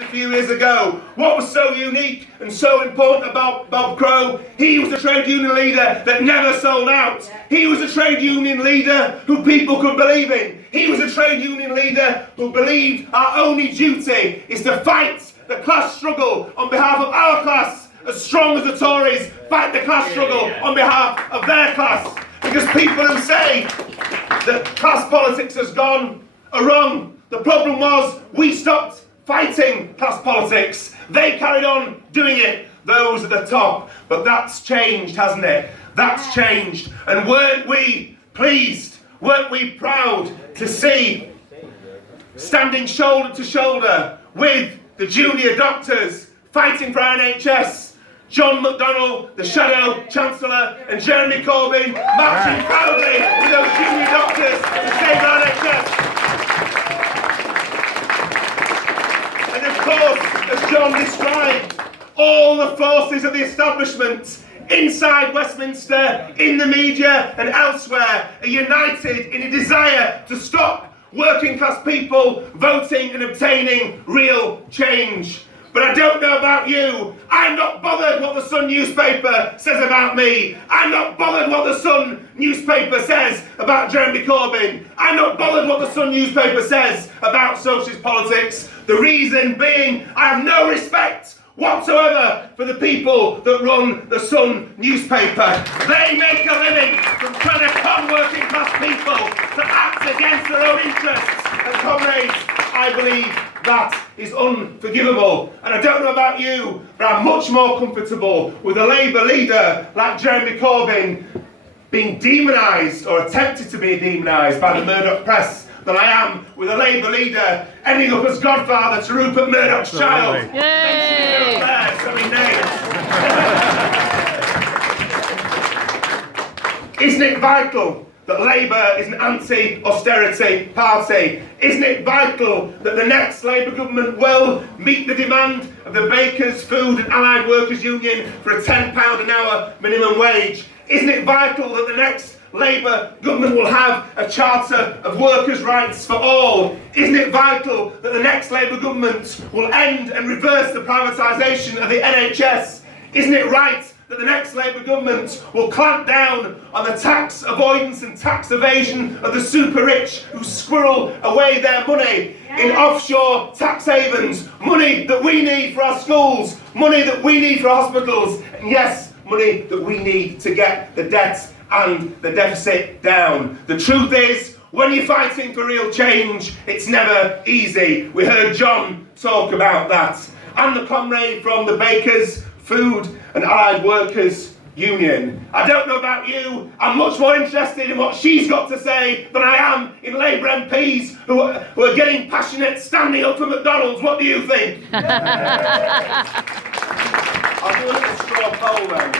A few years ago. What was so unique and so important about Bob Crow? He was a trade union leader that never sold out. He was a trade union leader who people could believe in. He was a trade union leader who believed our only duty is to fight the class struggle on behalf of our class, as strong as the Tories fight the class struggle on behalf of their class. Because people who say that class politics has gone are wrong. The problem was we stopped fighting class politics. They carried on doing it, those at the top. But that's changed, hasn't it? That's changed. And weren't we pleased, weren't we proud to see standing shoulder to shoulder with the junior doctors fighting for our NHS, John McDonnell, the Shadow Chancellor, and Jeremy Corbyn marching proudly with those junior doctors to save our NHS. And of course, as John described, all the forces of the establishment inside Westminster, in the media and elsewhere are united in a desire to stop working class people voting and obtaining real change. But I don't know about you. I'm not bothered what the Sun newspaper says about me. I'm not bothered what the Sun newspaper says about Jeremy Corbyn. I'm not bothered what the Sun newspaper says about socialist politics. The reason being, I have no respect whatsoever for the people that run the Sun newspaper. They make a living from trying to con working class people to act against their own interests. And comrades, I believe that is unforgivable. And I don't know about you, but I'm much more comfortable with a Labour leader like Jeremy Corbyn being demonised or attempted to be demonised by the Murdoch press than I am with a Labour leader ending up as godfather to Rupert Murdoch's child. Yay! Isn't it vital that Labour is an anti-austerity party? Isn't it vital that the next Labour government will meet the demand of the Bakers, Food and Allied Workers Union for a £10 an hour minimum wage? Isn't it vital that the next Labour government will have a charter of workers' rights for all? Isn't it vital that the next Labour government will end and reverse the privatisation of the NHS? Isn't it right that the next Labour government will clamp down on the tax avoidance and tax evasion of the super rich who squirrel away their money in offshore tax havens? Money that we need for our schools, money that we need for our hospitals, and yes, money that we need to get the debt and the deficit down. The truth is, when you're fighting for real change, it's never easy. We heard John talk about that. And the comrade from the Bakers, Food and Allied Workers Union. I don't know about you, I'm much more interested in what she's got to say than I am in Labour MPs who are getting passionate standing up for McDonald's. What do you think? I'll do a little straw poll then.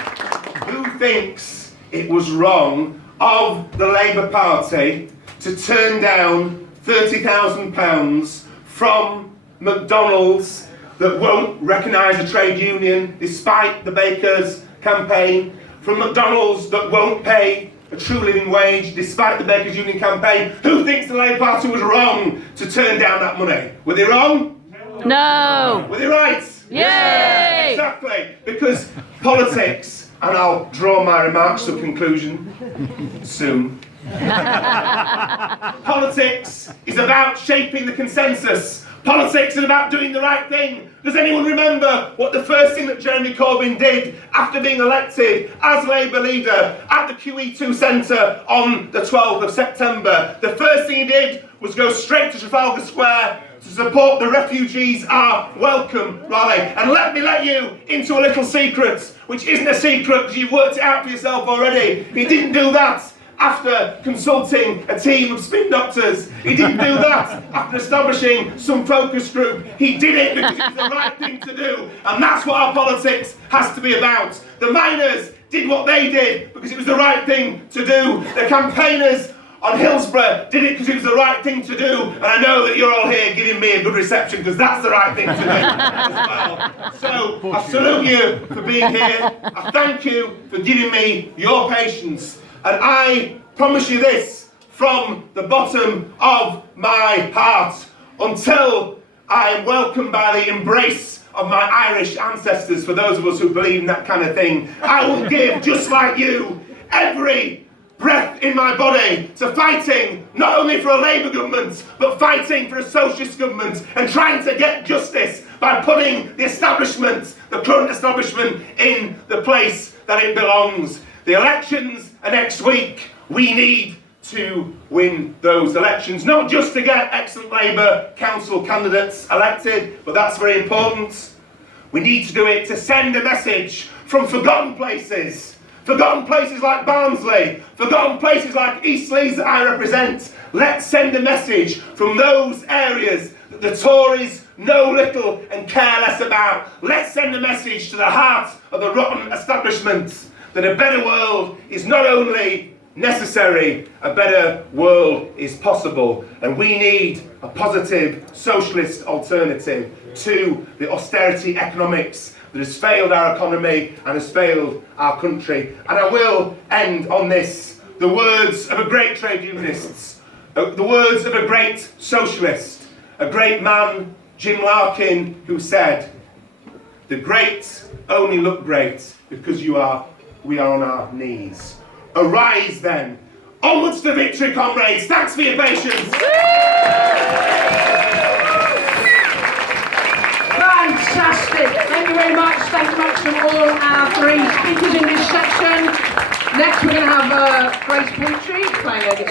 Who thinks it was wrong of the Labour Party to turn down £30,000 from McDonald's that won't recognise a trade union despite the Bakers campaign, from McDonald's that won't pay a true living wage despite the Bakers Union campaign? Who thinks the Labour Party was wrong to turn down that money? Were they wrong? No. Were they right? Yay! Exactly, because politics, and I'll draw my remarks to a conclusion soon. Politics is about shaping the consensus. Politics is about doing the right thing. Does anyone remember what the first thing that Jeremy Corbyn did after being elected as Labour leader at the QE2 Centre on the 12th of September? The first thing he did was go straight to Trafalgar Square to support the Refugees Are Welcome rally. And let me let you into a little secret, which isn't a secret because you've worked it out for yourself already. He didn't do that after consulting a team of spin doctors. He didn't do that after establishing some focus group. He did it because it was the right thing to do. And that's what our politics has to be about. The miners did what they did because it was the right thing to do. The campaigners on Hillsborough did it because it was the right thing to do. And I know that you're all here giving me a good reception because that's the right thing to do as well. So I salute you for being here. I thank you for giving me your patience. And I promise you this from the bottom of my heart, until I am welcomed by the embrace of my Irish ancestors, for those of us who believe in that kind of thing. I will give, just like you, every breath in my body to fighting not only for a Labour government, but fighting for a socialist government and trying to get justice by putting the establishment, the current establishment, in the place that it belongs. The elections are next week. We need to win those elections, not just to get excellent Labour council candidates elected, but that's very important. We need to do it to send a message from forgotten places like Barnsley, forgotten places like East Leeds that I represent. Let's send a message from those areas that the Tories know little and care less about. Let's send a message to the heart of the rotten establishment that a better world is not only necessary, a better world is possible, and we need a positive socialist alternative to the austerity economics that has failed our economy and has failed our country. And I will end on this, the words of a great trade unionist, the words of a great socialist, a great man, Jim Larkin, who said, "The great only look great because we are on our knees." Arise then. Onwards to victory, comrades. Thanks for your patience. Fantastic. Thank you very much. Thank you much from all our three speakers in this section. Next we're going to have Grace Petrie playing a guitar.